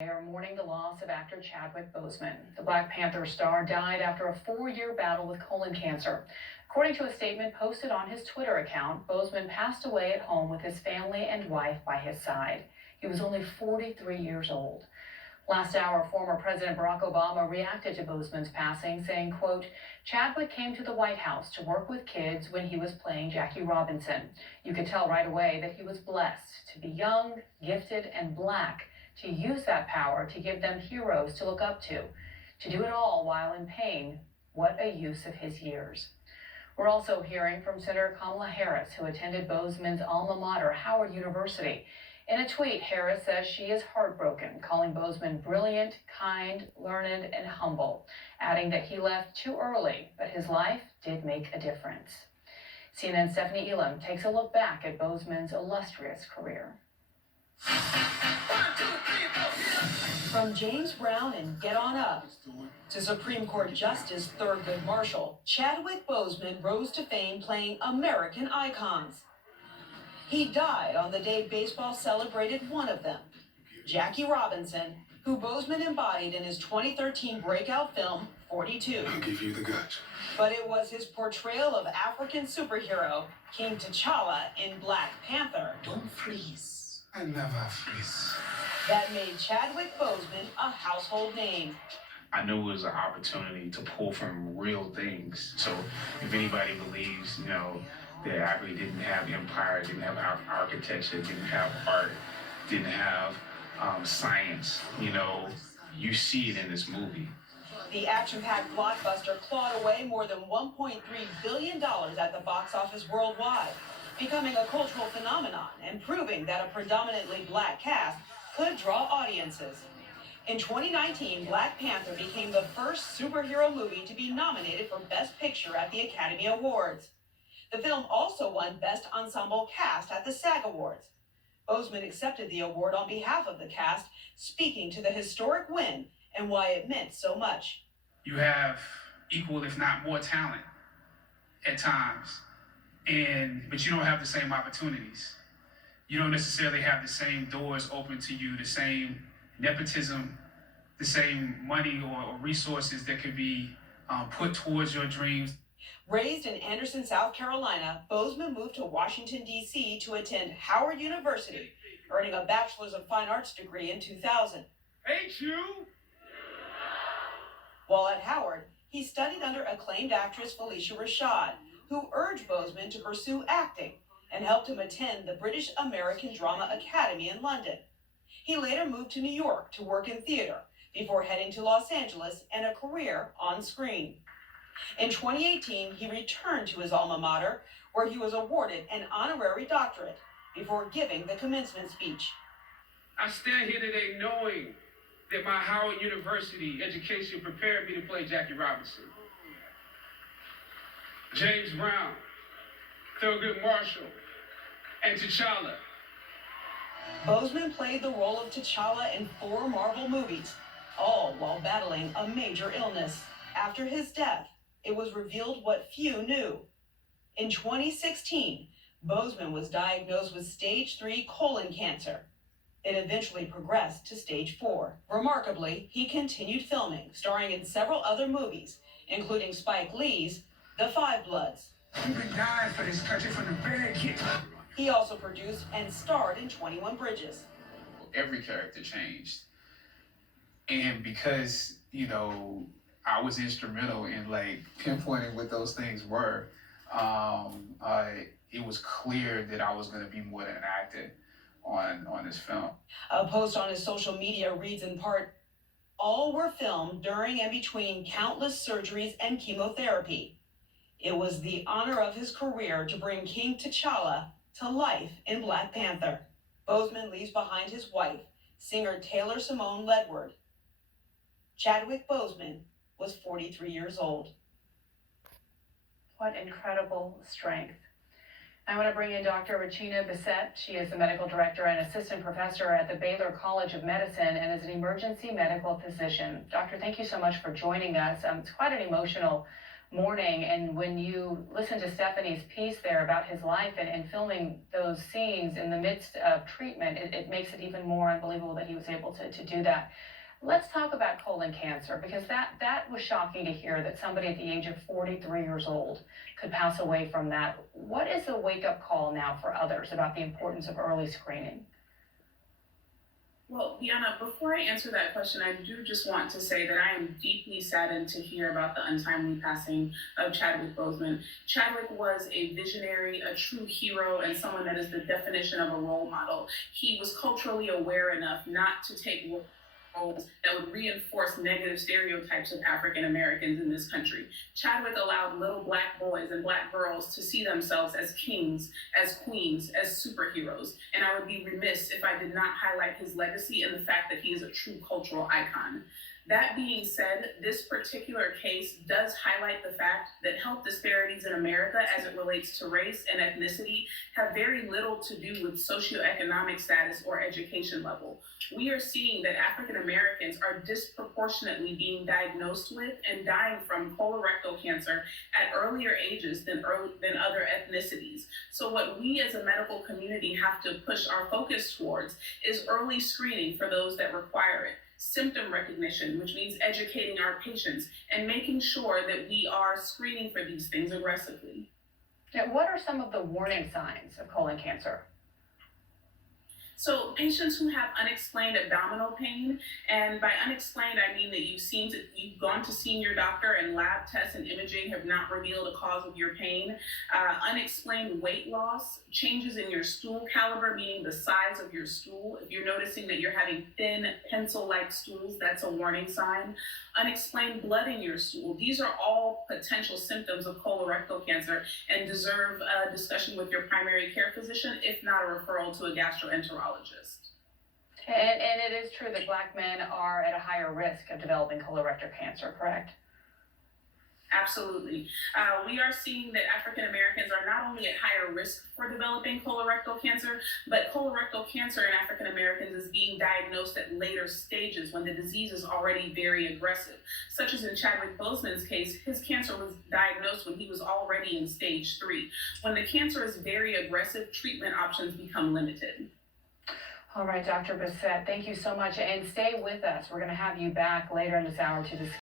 They are mourning the loss of actor Chadwick Boseman. The Black Panther star died after a 4-year battle with colon cancer. According to a statement posted on his Twitter account, Boseman passed away at home with his family and wife by his side. He was only 43 years old. Last hour, former President Barack Obama reacted to Boseman's passing, saying, quote, Chadwick came to the White House to work with kids when he was playing Jackie Robinson. You could tell right away that he was blessed to be young, gifted, and Black, to use that power to give them heroes to look up to do it all while in pain. What a use of his years. We're also hearing from Senator Kamala Harris, who attended Boseman's alma mater, Howard University. In a tweet, Harris says she is heartbroken, calling Boseman brilliant, kind, learned, and humble, adding that he left too early, but his life did make a difference. CNN's Stephanie Elam takes a look back at Boseman's illustrious career. From James Brown and Get On Up to Supreme Court Justice Thurgood Marshall, Chadwick Boseman rose to fame playing American icons. He died on the day baseball celebrated one of them, Jackie Robinson, who Boseman embodied in his 2013 breakout film, 42. I'll give you the guts. But it was his portrayal of African superhero, King T'Challa in Black Panther. Don't freeze. I never freeze. That made Chadwick Boseman a household name. I knew it was an opportunity to pull from real things. So if anybody believes, that Africa didn't have empire, didn't have architecture, didn't have art, didn't have science, you see it in this movie. The action-packed blockbuster clawed away more than $1.3 billion at the box office worldwide, becoming a cultural phenomenon and proving that a predominantly Black cast could draw audiences. In 2019, Black Panther became the first superhero movie to be nominated for Best Picture at the Academy Awards. The film also won Best Ensemble Cast at the SAG Awards. Boseman accepted the award on behalf of the cast, speaking to the historic win and why it meant so much. You have equal, if not more, talent at times, but you don't have the same opportunities. You don't necessarily have the same doors open to you, the same nepotism, the same money or resources that could be put towards your dreams. Raised in Anderson, South Carolina, Boseman moved to Washington, D.C. to attend Howard University, earning a Bachelor's of Fine Arts degree in 2000. Ain't you? While at Howard, he studied under acclaimed actress Felicia Rashad, who urged Boseman to pursue acting and helped him attend the British American Drama Academy in London. He later moved to New York to work in theater before heading to Los Angeles and a career on screen. In 2018, he returned to his alma mater, where he was awarded an honorary doctorate before giving the commencement speech. I stand here today knowing that my Howard University education prepared me to play Jackie Robinson, James Brown, Thurgood Marshall, and T'Challa. Boseman played the role of T'Challa in 4 Marvel movies, all while battling a major illness. After his death, it was revealed what few knew. In 2016, Boseman was diagnosed with stage 3 colon cancer. It eventually progressed to stage 4. Remarkably, he continued filming, starring in several other movies, including Spike Lee's The Five Bloods. You've been dying for this country from the very get. He also produced and starred in 21 Bridges. Every character changed. And because, I was instrumental in pinpointing what those things were, it was clear that I was going to be more than an actor on this film. A post on his social media reads in part, all were filmed during and between countless surgeries and chemotherapy. It was the honor of his career to bring King T'Challa to life in Black Panther. Boseman leaves behind his wife, singer Taylor Simone Ledward. Chadwick Boseman was 43 years old. What incredible strength. I want to bring in Dr. Regina Bissett. She is the medical director and assistant professor at the Baylor College of Medicine and is an emergency medical physician. Doctor, thank you so much for joining us. It's quite an emotional mourning. And when you listen to Stephanie's piece there about his life and filming those scenes in the midst of treatment, it makes it even more unbelievable that he was able to do that. Let's talk about colon cancer, because that was shocking to hear, that somebody at the age of 43 years old could pass away from that. What is the wake-up call now for others about the importance of early screening? Well, Deanna, before I answer that question, I do just want to say that I am deeply saddened to hear about the untimely passing of Chadwick Boseman. Chadwick was a visionary, a true hero, and someone that is the definition of a role model. He was culturally aware enough not to take roles that would reinforce negative stereotypes of African Americans in this country. Chadwick allowed little Black boys and Black girls to see themselves as kings, as queens, as superheroes. And I would be remiss if I did not highlight his legacy and the fact that he is a true cultural icon. That being said, this particular case does highlight the fact that health disparities in America as it relates to race and ethnicity have very little to do with socioeconomic status or education level. We are seeing that African Americans are disproportionately being diagnosed with and dying from colorectal cancer at earlier ages than other ethnicities. So what we as a medical community have to push our focus towards is early screening for those that require it. Symptom recognition, which means educating our patients and making sure that we are screening for these things aggressively. Now, what are some of the warning signs of colon cancer? So patients who have unexplained abdominal pain, and by unexplained, I mean that you've gone to see your doctor and lab tests and imaging have not revealed a cause of your pain. Unexplained weight loss, changes in your stool caliber, meaning the size of your stool. If you're noticing that you're having thin pencil-like stools, that's a warning sign. Unexplained blood in your stool. These are all potential symptoms of colorectal cancer and deserve a discussion with your primary care physician, if not a referral to a gastroenterologist. And it is true that Black men are at a higher risk of developing colorectal cancer, correct? Absolutely. We are seeing that African Americans are not only at higher risk for developing colorectal cancer, but colorectal cancer in African Americans is being diagnosed at later stages when the disease is already very aggressive. Such as in Chadwick Boseman's case, his cancer was diagnosed when he was already in stage 3. When the cancer is very aggressive, treatment options become limited. All right, Dr. Bessette, thank you so much. And stay with us. We're going to have you back later in this hour to discuss